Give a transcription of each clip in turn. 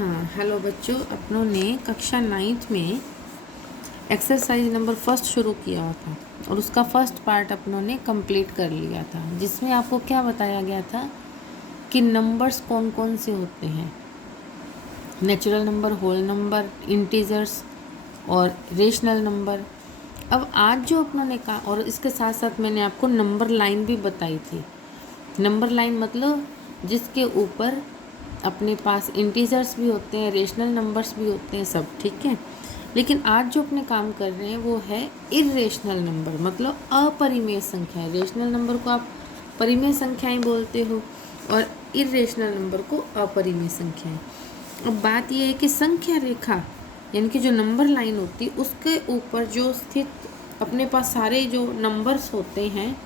हाँ, हेलो बच्चों। अपनों ने कक्षा 9th में एक्सरसाइज नंबर फर्स्ट शुरू किया था और उसका फर्स्ट पार्ट अपनों ने कंप्लीट कर लिया था, जिसमें आपको क्या बताया गया था कि नंबर्स कौन कौन से होते हैं। Natural number, whole number, integers और रेशनल नंबर। अब आज जो अपनों ने कहा, और इसके साथ साथ मैंने आपको नंबर लाइन भी बताई थी। नंबर लाइन मतलब जिसके ऊपर अपने पास इंटीजर्स भी होते हैं, रेशनल नंबर्स भी होते हैं, सब ठीक है। लेकिन आज जो अपने काम कर रहे हैं वो है इर्रेशनल नंबर, मतलब अपरिमेय संख्याएं। रेशनल नंबर को आप परिमेय संख्याएं बोलते हो और इर्रेशनल नंबर को अपरिमेय संख्याएं। अब बात यह है कि संख्या रेखा यानी कि जो नंबर लाइन होती है उसके ऊपर जो स्थित अपने पास सारे जो नंबर्स होते हैं,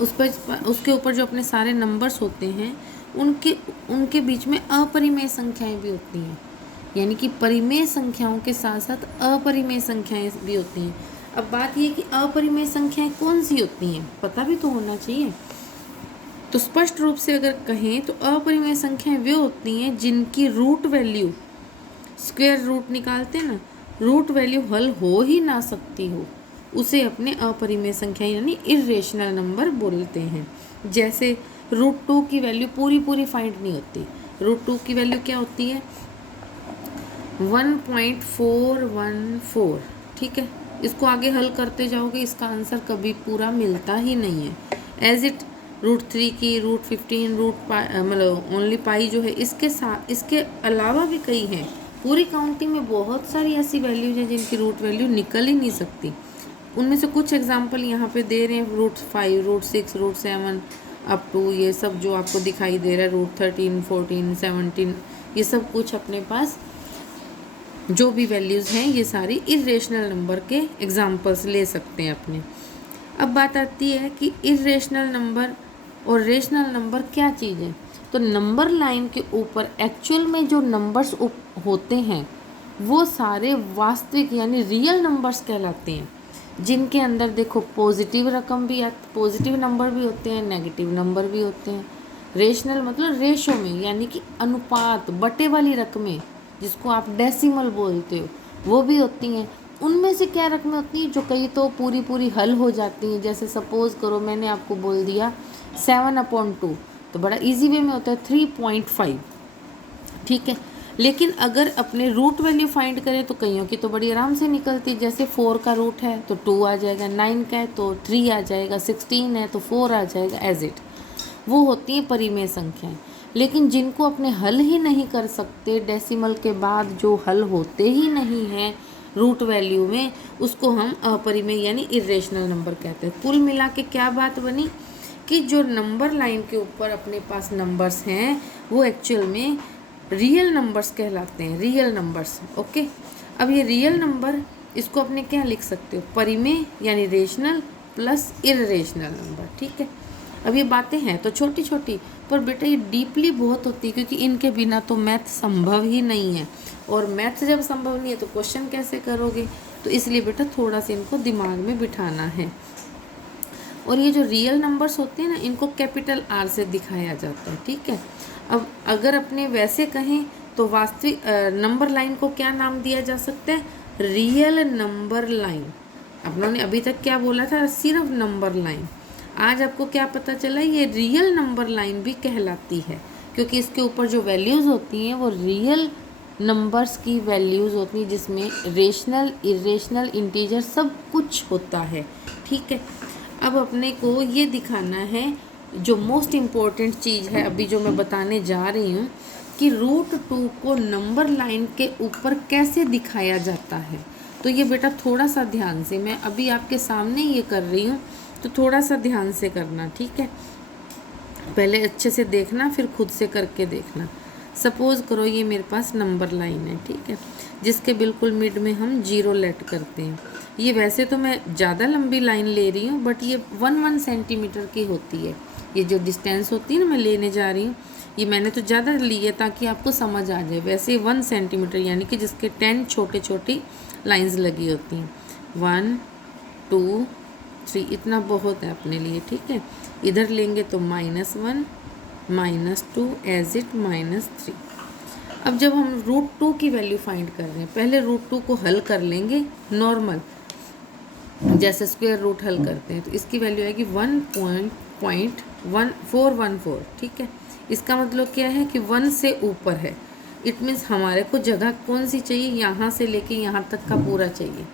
उसके ऊपर जो अपने सारे नंबर्स होते हैं उनके बीच में अपरिमेय संख्याएं भी होती हैं। यानी कि परिमेय संख्याओं के साथ साथ अपरिमेय संख्याएं भी होती हैं। अब बात यह कि अपरिमेय संख्याएं कौन सी होती हैं, पता भी तो होना चाहिए। तो स्पष्ट रूप से अगर कहें तो अपरिमेय संख्याएं वे होती हैं जिनकी रूट वैल्यू, स्क्वायर रूट निकालते हैं ना, रूट वैल्यू हल हो ही ना सकती हो, उसे अपने अपरिमेय संख्या यानी इर्रेशनल नंबर बोलते हैं। जैसे √2 की वैल्यू पूरी फाइंड नहीं होती। √2 की वैल्यू क्या होती है? 1.414। ठीक है, इसको आगे हल करते जाओगे इसका आंसर कभी पूरा मिलता ही नहीं है। एज इट √3 की, √15, मतलब ओनली पाई जो है, इसके साथ इसके अलावा भी कई हैं। पूरी काउंटिंग में बहुत सारी ऐसी वैल्यूज हैं जिनकी रूट वैल्यू निकल ही नहीं सकती। उनमें से कुछ एग्जांपल यहाँ पे दे रहे हैं। √5, √6, √7 अप टू ये सब जो आपको दिखाई दे रहा है, √13, 14, 17, ये सब कुछ अपने पास जो भी वैल्यूज़ हैं ये सारी इर्रेशनल नंबर के एग्जांपल्स ले सकते हैं अपने। अब बात आती है कि इर्रेशनल नंबर और रेशनल नंबर क्या चीज़ है। तो नंबर लाइन के ऊपर एक्चुअल में जो नंबर्स होते हैं वो सारे वास्तविक यानी रियल नंबर्स कहलाते हैं, जिनके अंदर देखो पॉजिटिव रकम भी पॉजिटिव नंबर भी होते हैं, नेगेटिव नंबर भी होते हैं। रेशनल मतलब रेशो में यानी कि अनुपात, बटे वाली रकमें जिसको आप डेसिमल बोलते हो, वो भी होती हैं। उनमें से क्या रकमें होती हैं जो कई तो पूरी हल हो जाती हैं। जैसे सपोज करो मैंने आपको बोल दिया 7/2, तो बड़ा इजी वे में होता है 3.5। ठीक है, लेकिन अगर अपने रूट वैल्यू फाइंड करें तो कईयों की तो बड़ी आराम से निकलती है। जैसे 4 का रूट है तो 2 आ जाएगा, 9 का है तो 3 आ जाएगा, 16 है तो 4 आ जाएगा, एज इट। वो होती हैं परिमेय संख्याएं। लेकिन जिनको अपने हल ही नहीं कर सकते, डेसिमल के बाद जो हल होते ही नहीं हैं रूट वैल्यू में, उसको हम अपरिमेय यानी इर्रेशनल नंबर कहते हैं। कुल मिला के क्या बात बनी कि जो नंबर लाइन के ऊपर अपने पास नंबर्स हैं वो एक्चुअल में रियल नंबर्स कहलाते हैं, रियल नंबर्स। ओके, अब ये रियल नंबर इसको अपने क्या लिख सकते हो? परिमेय यानी रेशनल प्लस इर्रेशनल नंबर। ठीक है, अब ये बातें हैं तो छोटी छोटी, पर बेटा ये डीपली बहुत होती है, क्योंकि इनके बिना तो मैथ संभव ही नहीं है। और मैथ जब संभव नहीं है तो क्वेश्चन कैसे करोगे? तो इसलिए बेटा थोड़ा सा इनको दिमाग में बिठाना है। और ये जो रियल नंबर्स होते हैं ना, इनको कैपिटल R से दिखाया जाता है। ठीक है, अब अगर अपने वैसे कहें तो वास्तविक नंबर लाइन को क्या नाम दिया जा सकता है? Real number line. अपनों ने अभी तक क्या बोला था? सिर्फ नंबर लाइन। आज आपको क्या पता चला? ये रियल नंबर लाइन भी कहलाती है, क्योंकि इसके ऊपर जो वैल्यूज़ होती हैं वो रियल नंबर्स की वैल्यूज़ होती हैं, जिसमें रेशनल, इरेशनल, इंटीजर सब कुछ होता है। ठीक है, अब अपने को ये दिखाना है जो मोस्ट इम्पॉर्टेंट चीज़ है अभी जो मैं बताने जा रही हूँ, कि √2 को नंबर लाइन के ऊपर कैसे दिखाया जाता है। तो ये बेटा थोड़ा सा ध्यान से, मैं अभी आपके सामने ये कर रही हूँ तो थोड़ा सा ध्यान से करना। ठीक है, पहले अच्छे से देखना फिर खुद से करके देखना। सपोज़ करो ये मेरे पास नंबर लाइन है, ठीक है, जिसके बिल्कुल मिड में हम 0 लेट करते हैं। ये वैसे तो मैं ज़्यादा लंबी लाइन ले रही हूँ, बट ये 1 सेंटीमीटर की होती है। ये जो डिस्टेंस होती है ना मैं लेने जा रही हूँ, ये मैंने तो ज़्यादा ली है ताकि आपको समझ आ जाए। वैसे 1 सेंटीमीटर यानी कि जिसके 10 छोटी लाइन्स लगी होती हैं। 1 2 3 इतना बहुत है अपने लिए। ठीक है, इधर लेंगे तो -1 -2 एज इट -3। अब जब हम √2 की वैल्यू फाइंड कर रहे हैं, पहले √2 को हल कर लेंगे नॉर्मल, जैसे स्क्वायर रूट हल करते हैं, तो इसकी वैल्यू आएगी 1.1414। ठीक है, इसका मतलब क्या है कि 1 से ऊपर है। इट मीन्स हमारे को जगह कौन सी चाहिए, यहाँ से लेके यहाँ तक का पूरा चाहिए।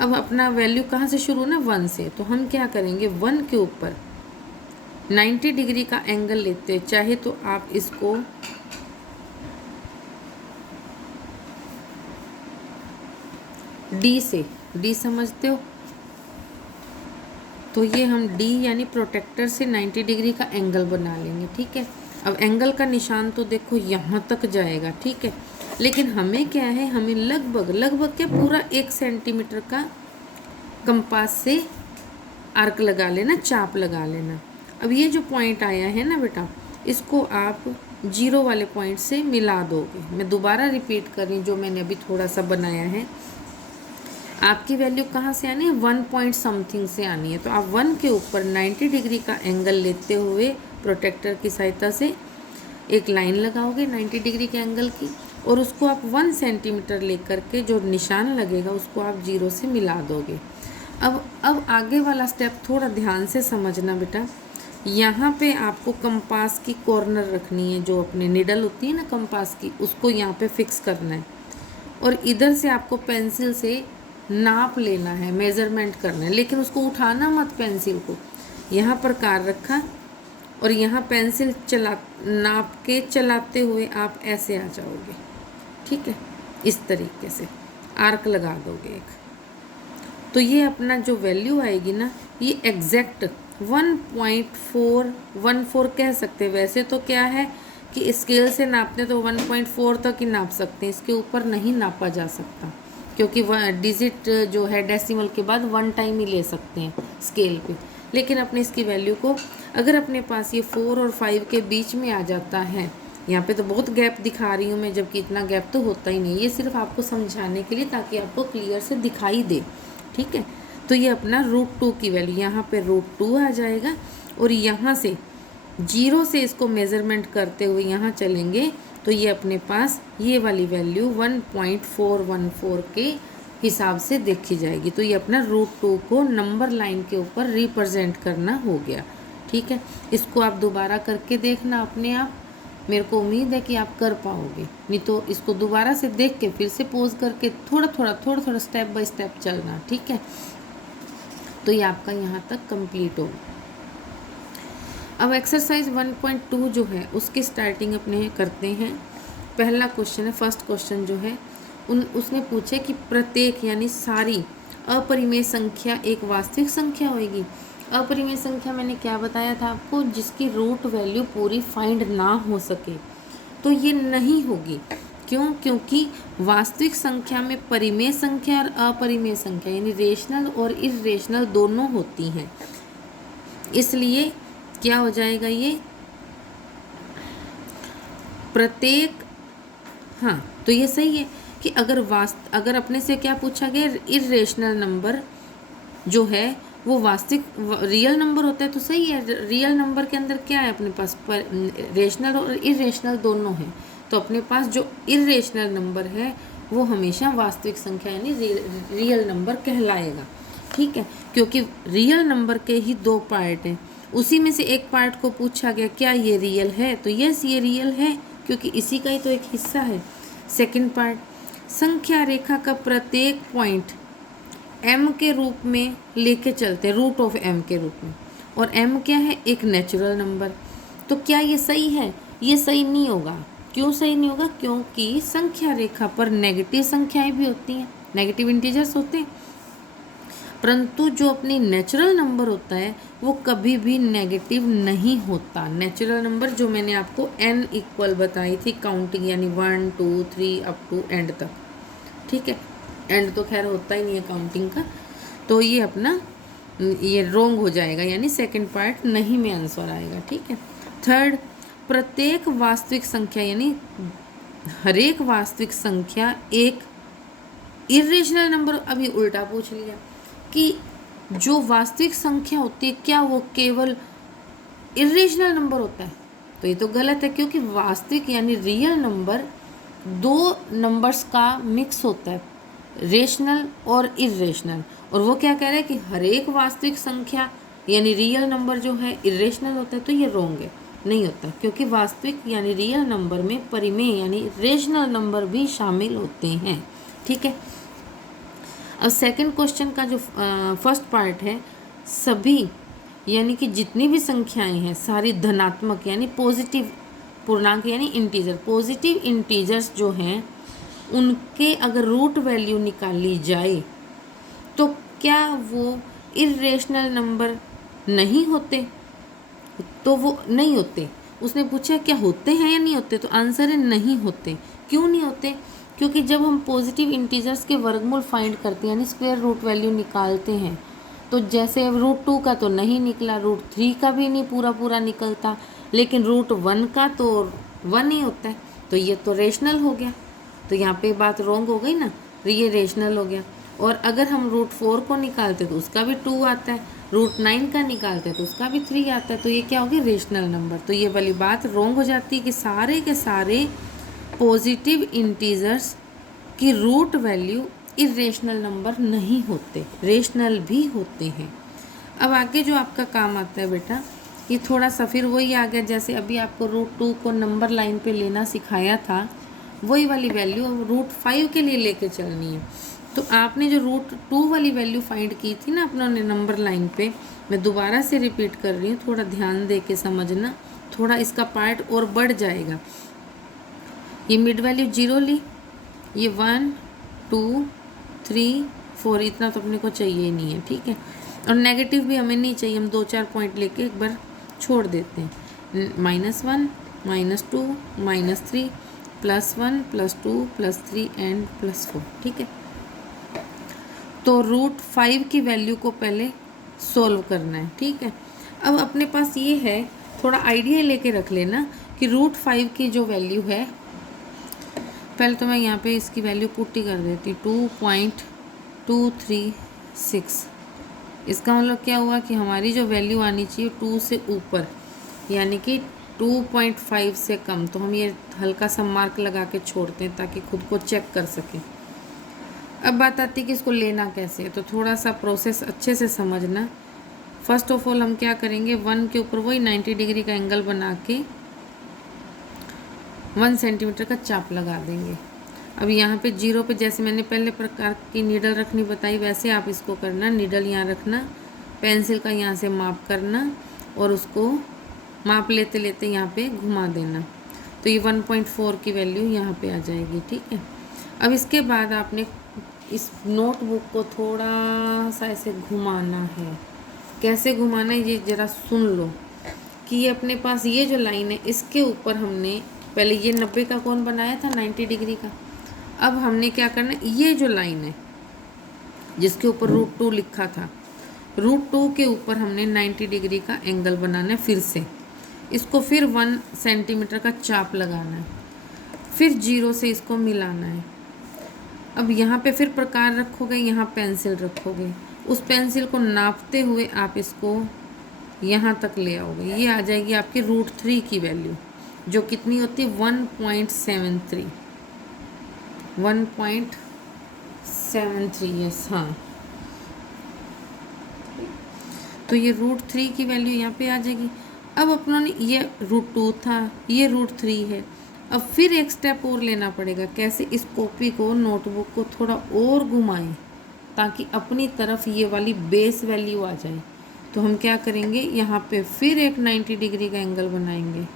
अब अपना वैल्यू कहाँ से शुरू ना, 1 से, तो हम क्या करेंगे, 1 के ऊपर 90 डिग्री का एंगल लेते हैं। चाहे तो आप इसको डी से, डी समझते हो, तो ये हम डी यानी प्रोटेक्टर से 90 डिग्री का एंगल बना लेंगे। ठीक है, अब एंगल का निशान तो देखो यहाँ तक जाएगा। ठीक है, लेकिन हमें क्या है, हमें लगभग क्या पूरा 1 सेंटीमीटर का कंपास से आर्क लगा लेना, चाप लगा लेना। अब ये जो पॉइंट आया है ना बेटा, इसको आप 0 वाले पॉइंट से मिला दोगे। मैं दोबारा रिपीट कर रही हूँ जो मैंने अभी थोड़ा सा बनाया है। आपकी वैल्यू कहाँ से आनी है, 1 पॉइंट समथिंग से आनी है। तो आप 1 के ऊपर 90 डिग्री का एंगल लेते हुए प्रोटेक्टर की सहायता से एक लाइन लगाओगे 90 डिग्री के एंगल की, और उसको आप 1 सेंटीमीटर लेकर के जो निशान लगेगा उसको आप 0 से मिला दोगे। अब आगे वाला स्टेप थोड़ा ध्यान से समझना बेटा। यहाँ पे आपको कंपास की कॉर्नर रखनी है, जो अपने निडल होती है ना कंपास की, उसको यहाँ पे फिक्स करना है, और इधर से आपको पेंसिल से नाप लेना है, मेज़रमेंट करना है, लेकिन उसको उठाना मत पेंसिल को। यहाँ पर कार रखा और यहाँ पेंसिल नाप के चलाते हुए आप ऐसे आ जाओगे। ठीक है, इस तरीके से आर्क लगा दोगे एक। तो ये अपना जो वैल्यू आएगी ना, ये एग्जैक्ट 1.414 कह सकते हैं। वैसे तो क्या है कि स्केल से नापते तो 1.4 तक ही नाप सकते हैं, इसके ऊपर नहीं नापा जा सकता, क्योंकि डिजिट जो है डेसिमल के बाद 1 टाइम ही ले सकते हैं स्केल पे। लेकिन अपने इसकी वैल्यू को अगर अपने पास ये 4 और 5 के बीच में आ जाता है, यहाँ पे तो बहुत गैप दिखा रही हूँ मैं, जबकि इतना गैप तो होता ही नहीं। ये सिर्फ आपको समझाने के लिए, ताकि आपको क्लियर से दिखाई दे। ठीक है, तो ये अपना √2 की वैल्यू यहाँ पे √2 आ जाएगा, और यहाँ से 0 से इसको मेज़रमेंट करते हुए यहाँ चलेंगे तो ये अपने पास ये वाली वैल्यू 1.414 के हिसाब से देखी जाएगी। तो ये अपना √2 को नंबर लाइन के ऊपर रिप्रेजेंट करना हो गया। ठीक है, इसको आप दोबारा करके देखना अपने आप, मेरे को उम्मीद है कि आप कर पाओगे। नहीं तो इसको दोबारा से देख के फिर से पोज करके थोड़ा थोड़ा स्टेप बाय स्टेप चलना। ठीक है, तो ये आपका यहाँ तक कंप्लीट हो। अब एक्सरसाइज 1.2 जो है उसकी स्टार्टिंग अपने करते हैं। पहला क्वेश्चन है, फर्स्ट क्वेश्चन जो है उसने पूछे कि प्रत्येक यानी सारी अपरिमेय संख्या एक वास्तविक संख्या होगी। अपरिमेय संख्या मैंने क्या बताया था आपको, जिसकी रूट वैल्यू पूरी फाइंड ना हो सके, तो ये नहीं होगी। क्यों? क्योंकि वास्तविक संख्या में परिमेय संख्या और अपरिमेय संख्या यानी रेशनल और इर्रेशनल दोनों होती हैं। इसलिए क्या हो जाएगा ये प्रत्येक, हाँ तो ये सही है कि अगर अपने से क्या पूछा गया, इर्रेशनल नंबर जो है वो वास्तविक रियल नंबर होता है, तो सही है। रियल नंबर के अंदर क्या है अपने पास, रेशनल और इर्रेशनल दोनों हैं। तो अपने पास जो इर्रेशनल नंबर है वो हमेशा वास्तविक संख्या यानी रियल नंबर कहलाएगा। ठीक है, क्योंकि रियल नंबर के ही 2 पार्ट हैं, उसी में से एक पार्ट को पूछा गया क्या ये रियल है, तो यस ये रियल है, क्योंकि इसी का ही तो एक हिस्सा है। सेकंड पार्ट, संख्या रेखा का प्रत्येक पॉइंट m के रूप में लेके चलते हैं, रूट ऑफ m के रूप में, और m क्या है, एक नेचुरल नंबर। तो क्या ये सही है? ये सही नहीं होगा। क्यों सही नहीं होगा? क्योंकि संख्या रेखा पर नेगेटिव संख्याएं भी होती हैं, नेगेटिव इंटीजर्स होते हैं, परंतु जो अपनी नेचुरल नंबर होता है वो कभी भी नेगेटिव नहीं होता। नेचुरल नंबर जो मैंने आपको n इक्वल बताई थी काउंटिंग, यानी 1 2 3 अप टू एंड तक। ठीक है, एंड तो खैर होता ही नहीं है काउंटिंग का, तो ये अपना ये रॉन्ग हो जाएगा, यानी सेकंड पार्ट नहीं में आंसर आएगा। ठीक है, थर्ड, प्रत्येक वास्तविक संख्या यानी हरेक वास्तविक संख्या एक इर्रेशनल नंबर। अभी उल्टा पूछ लिया कि जो वास्तविक संख्या होती है क्या वो केवल इर्रेशनल नंबर होता है, तो ये तो गलत है, क्योंकि वास्तविक यानी रियल नंबर दो नंबर्स का मिक्स होता है, रेशनल और इरेशनल। और वो क्या कह रहा है कि हर एक वास्तविक संख्या यानी रियल नंबर जो है इरेशनल होता है, तो ये रॉन्ग है, नहीं होता, क्योंकि वास्तविक यानी रियल नंबर में परिमेय यानी रेशनल नंबर भी शामिल होते हैं। ठीक है। अब सेकंड क्वेश्चन का जो फर्स्ट पार्ट है, सभी यानी कि जितनी भी संख्याएं हैं सारी धनात्मक यानी पॉजिटिव पूर्णांक यानी इंटीजर, पॉजिटिव इंटीजर्स जो हैं उनके अगर रूट वैल्यू निकाली जाए तो क्या वो इरेशनल नंबर नहीं होते? तो वो नहीं होते। उसने पूछा क्या होते हैं या नहीं होते, तो आंसर है नहीं होते। क्यों नहीं होते? क्योंकि जब हम पॉजिटिव इंटीजर्स के वर्गमूल फाइंड करते हैं यानी स्क्वायर रूट वैल्यू निकालते हैं, तो जैसे √2 का तो नहीं निकला, √3 का भी नहीं पूरा पूरा निकलता, लेकिन √1 का तो 1 ही होता है, तो ये तो रेशनल हो गया। तो यहाँ पे बात रॉन्ग हो गई ना, ये रेशनल हो गया। और अगर हम √4 को निकालते तो उसका भी 2 आता है, √9 का निकालते तो उसका भी 3 आता है, तो ये क्या हो गया रेशनल नंबर। तो ये वाली बात रॉन्ग हो जाती है कि सारे के सारे पॉजिटिव इंटीजर्स की रूट वैल्यू इरेशनल नंबर नहीं होते, रेशनल भी होते हैं। अब आगे जो आपका काम आता है बेटा, ये थोड़ा सा फिर वही आ गया, जैसे अभी आपको √2 को नंबर लाइन पे लेना सिखाया था, वही वाली वैल्यू अब √5 के लिए लेके चलनी है। तो आपने जो √2 वाली वैल्यू फाइंड की थी ना अपने नंबर लाइन पे, मैं दोबारा से रिपीट कर रही हूँ, थोड़ा ध्यान दे के समझना, थोड़ा इसका पार्ट और बढ़ जाएगा। ये मिड वैल्यू 0 ली, ये 1 2 3 4 इतना तो अपने को चाहिए ही नहीं है। ठीक है। और नेगेटिव भी हमें नहीं चाहिए, हम 2-4 पॉइंट लेके एक बार छोड़ देते हैं। -1 -2 -3 +1 +2 +3 एंड +4। ठीक है। तो √5 की वैल्यू को पहले सोल्व करना है। ठीक है। अब अपने पास ये है, थोड़ा आइडिया लेके रख लेना कि √5 की जो वैल्यू है, पहले तो मैं यहाँ पे इसकी वैल्यू पुट्टी कर देती, 2.236। इसका मतलब क्या हुआ कि हमारी जो वैल्यू आनी चाहिए 2 से ऊपर, यानी कि 2.5 से कम। तो हम ये हल्का सा मार्क लगा के छोड़ते हैं ताकि खुद को चेक कर सकें। अब बात आती है कि इसको लेना कैसे है, तो थोड़ा सा प्रोसेस अच्छे से समझना। फर्स्ट ऑफ ऑल हम क्या करेंगे, 1 के ऊपर वही 90 डिग्री का एंगल बना के 1 सेंटीमीटर का चाप लगा देंगे। अब यहाँ पे 0 पे जैसे मैंने पहले प्रकार की नीडल रखनी बताई, वैसे आप इसको करना। नीडल यहाँ रखना, पेंसिल का यहाँ से माप करना और उसको माप लेते लेते यहाँ पे घुमा देना, तो ये 1.4 की वैल्यू यहाँ पे आ जाएगी। ठीक है। अब इसके बाद आपने इस नोटबुक को थोड़ा सा ऐसे घुमाना है। कैसे घुमाना है ये ज़रा सुन लो कि ये अपने पास ये जो लाइन है, इसके ऊपर हमने पहले ये 90 का कोण बनाया था, 90 डिग्री का। अब हमने क्या करना है, ये जो लाइन है जिसके ऊपर √2 लिखा था, √2 के ऊपर हमने 90 डिग्री का एंगल बनाना है। फिर से इसको फिर 1 सेंटीमीटर का चाप लगाना है, फिर 0 से इसको मिलाना है। अब यहाँ पे फिर प्रकार रखोगे, यहाँ पेंसिल रखोगे, उस पेंसिल को नापते हुए आप इसको यहाँ तक ले आओगे। ये आ जाएगी आपकी √3 की वैल्यू, जो कितनी होती है 1.73 1.73। यस, हाँ। तो ये √3 की वैल्यू यहाँ पे आ जाएगी। अब अपनों ने ये √2 था, ये √3 है। अब फिर एक स्टेप और लेना पड़ेगा। कैसे, इस कॉपी को, नोटबुक को थोड़ा और घुमाएं ताकि अपनी तरफ ये वाली बेस वैल्यू आ जाए। तो हम क्या करेंगे, यहाँ पे फिर एक 90 डिग्री का एंगल बनाएंगे।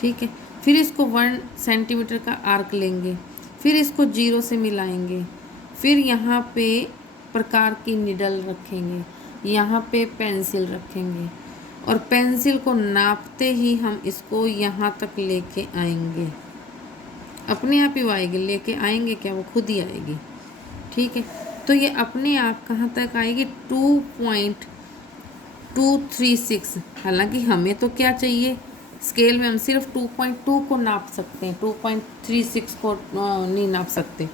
ठीक है। फिर इसको 1 सेंटीमीटर का आर्क लेंगे, फिर इसको 0 से मिलाएंगे, फिर यहाँ पे प्रकार की निडल रखेंगे, यहाँ पे पेंसिल रखेंगे और पेंसिल को नापते ही हम इसको यहाँ तक लेके आएंगे। अपने आप ही वो आएगी, लेके आएंगे क्या, वो खुद ही आएगी। ठीक है। तो ये अपने आप कहाँ तक आएगी, 2.236। हालांकि हमें तो क्या चाहिए, स्केल में हम सिर्फ 2.2 को नाप सकते हैं, 2.36 को नहीं नाप सकते।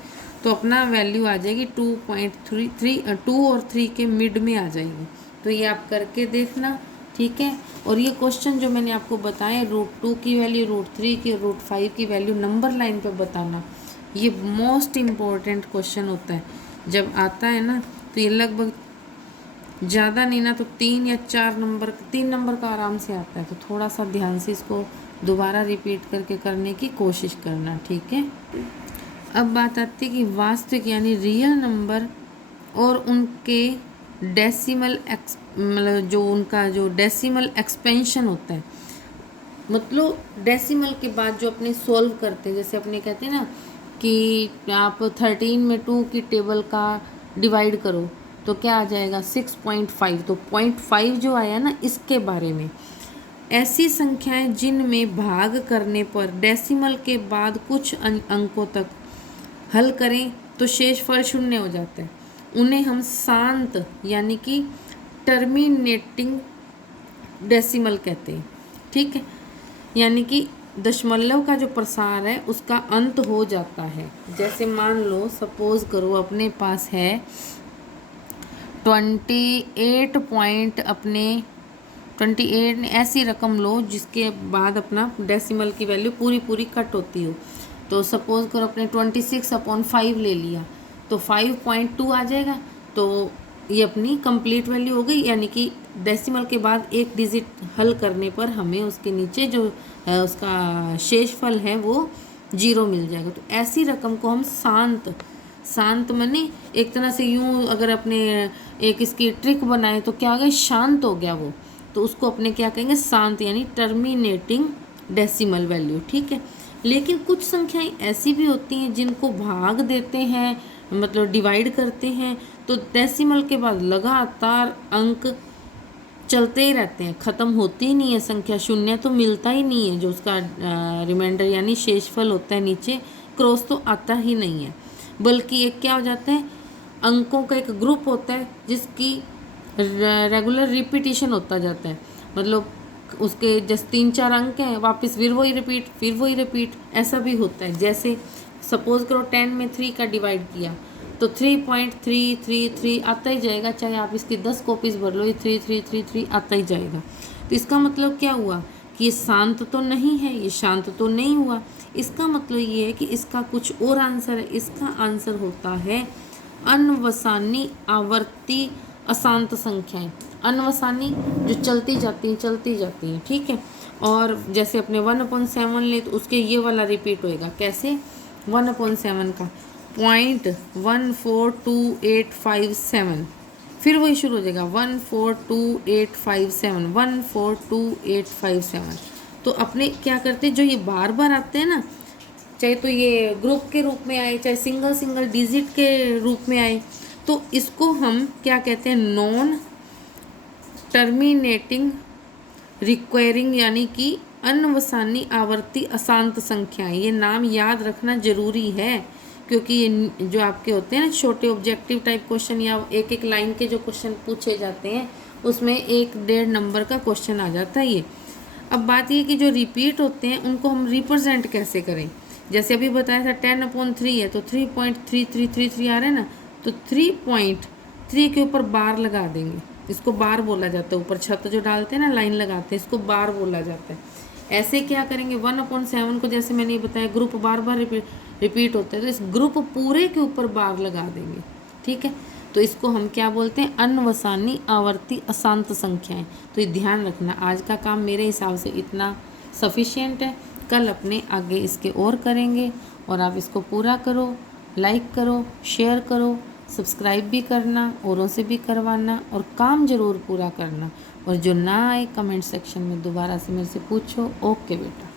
तो अपना वैल्यू आ जाएगी 2.33, 2 और 3 के मिड में आ जाएगी। तो ये आप करके देखना, ठीक है। और ये क्वेश्चन जो मैंने आपको बताया √2 की वैल्यू, √3 की, √5 की वैल्यू नंबर लाइन पे बताना, ये मोस्ट इम्पॉर्टेंट क्वेश्चन होता है। जब आता है ना तो ये लगभग ज़्यादा नहीं ना तो 3 या 4 नंबर, 3 नंबर का आराम से आता है। तो थोड़ा सा ध्यान से इसको दोबारा रिपीट करके करने की कोशिश करना, ठीक है। अब बात आती है कि वास्तविक यानी रियल नंबर और उनके डेसिमल मतलब जो उनका जो डेसिमल एक्सपेंशन होता है, मतलब डेसिमल के बाद जो अपने सॉल्व करते हैं, जैसे अपने कहते हैं ना कि आप 13 में 2 की टेबल का डिवाइड करो तो क्या आ जाएगा 6.5। तो 0.5 जो आया ना, इसके बारे में ऐसी संख्याएं जिनमें भाग करने पर डेसिमल के बाद कुछ अंकों तक हल करें तो शेषफल 0 हो जाता है, उन्हें हम शांत यानी कि टर्मिनेटिंग डेसिमल कहते हैं, ठीक है। यानी कि दशमलव का जो प्रसार है उसका अंत हो जाता है। जैसे मान लो, सपोज करो अपने पास है 28 पॉइंट अपने 28 ऐसी रकम लो जिसके बाद अपना डेसिमल की वैल्यू पूरी पूरी कट होती हो। तो सपोज करो अपने 26/5 ले लिया तो 5.2 आ जाएगा। तो ये अपनी कंप्लीट वैल्यू हो गई, यानी कि डेसिमल के बाद एक डिजिट हल करने पर हमें उसके नीचे जो उसका शेषफल है वो 0 मिल जाएगा। तो ऐसी रकम को हम शांत माने एक तरह से यूँ अगर अपने एक इसकी ट्रिक बनाए तो क्या हो गया, शांत हो गया वो। तो उसको अपने क्या कहेंगे, शांत यानी टर्मिनेटिंग डेसिमल वैल्यू, ठीक है। लेकिन कुछ संख्याएं ऐसी भी होती हैं जिनको भाग देते हैं, मतलब डिवाइड करते हैं, तो डेसिमल के बाद लगातार अंक चलते ही रहते हैं, ख़त्म होती ही नहीं है संख्या, शून्य तो मिलता ही नहीं है। जो उसका रिमाइंडर यानी शेषफल होता है नीचे, क्रॉस तो आता ही नहीं है, बल्कि एक क्या हो जाता है, अंकों का एक ग्रुप होता है जिसकी रेगुलर रिपीटिशन होता जाता है। मतलब उसके जैसे 3-4 अंक हैं, वापस फिर वही रिपीट, ऐसा भी होता है। जैसे सपोज करो 10 में 3 का डिवाइड किया तो 3.333 आता ही जाएगा, चाहे आप इसकी 10 कॉपीज़ भर लो, ये 3333 आता ही जाएगा। तो इसका मतलब क्या हुआ कि ये शांत तो नहीं है, ये शांत तो नहीं हुआ। इसका मतलब ये है कि इसका कुछ और आंसर है। इसका आंसर होता है अनवसानी आवर्ती अशांत संख्याएं। अनवसानी जो चलती जाती हैं, ठीक है। और जैसे अपने 1/7 ले तो उसके ये वाला रिपीट होएगा, कैसे 1/7 का 0.142857, फिर वही शुरू हो जाएगा 142,857 142,857। तो अपने क्या करते हैं, जो ये बार बार आते हैं ना, चाहे तो ये ग्रुप के रूप में आए, चाहे सिंगल डिजिट के रूप में आए, तो इसको हम क्या कहते हैं, नॉन टर्मिनेटिंग रिक्वायरिंग यानी कि अनवसानी आवर्ती अशांत संख्याएं। ये नाम याद रखना जरूरी है, क्योंकि ये जो आपके होते हैं ना छोटे ऑब्जेक्टिव टाइप क्वेश्चन या एक एक लाइन के जो क्वेश्चन पूछे जाते हैं, उसमें 1-1.5 नंबर का क्वेश्चन आ जाता है ये। अब बात ये कि जो रिपीट होते हैं उनको हम रिप्रेजेंट कैसे करें। जैसे अभी बताया था 10/3 है तो 3.3333 आ रहा है ना, तो 3.3 के ऊपर बार लगा देंगे, इसको बार बोला जाता है। ऊपर छत जो डालते हैं ना, लाइन लगाते हैं, इसको बार बोला जाता है। ऐसे क्या करेंगे, 1/7 को जैसे मैंने बताया ग्रुप बार बार रिपीट होता है, तो इस ग्रुप पूरे के ऊपर बार लगा देंगे, ठीक है। तो इसको हम क्या बोलते हैं, अनवसानी आवर्ती अशांत संख्याएं। तो ये ध्यान रखना। आज का काम मेरे हिसाब से इतना सफिशिएंट है, कल अपने आगे इसके और करेंगे। और आप इसको पूरा करो, लाइक करो, शेयर करो, सब्सक्राइब भी करना, औरों से भी करवाना, और काम ज़रूर पूरा करना। और जो ना आए कमेंट सेक्शन में दोबारा से मेरे से पूछो। ओके बेटा।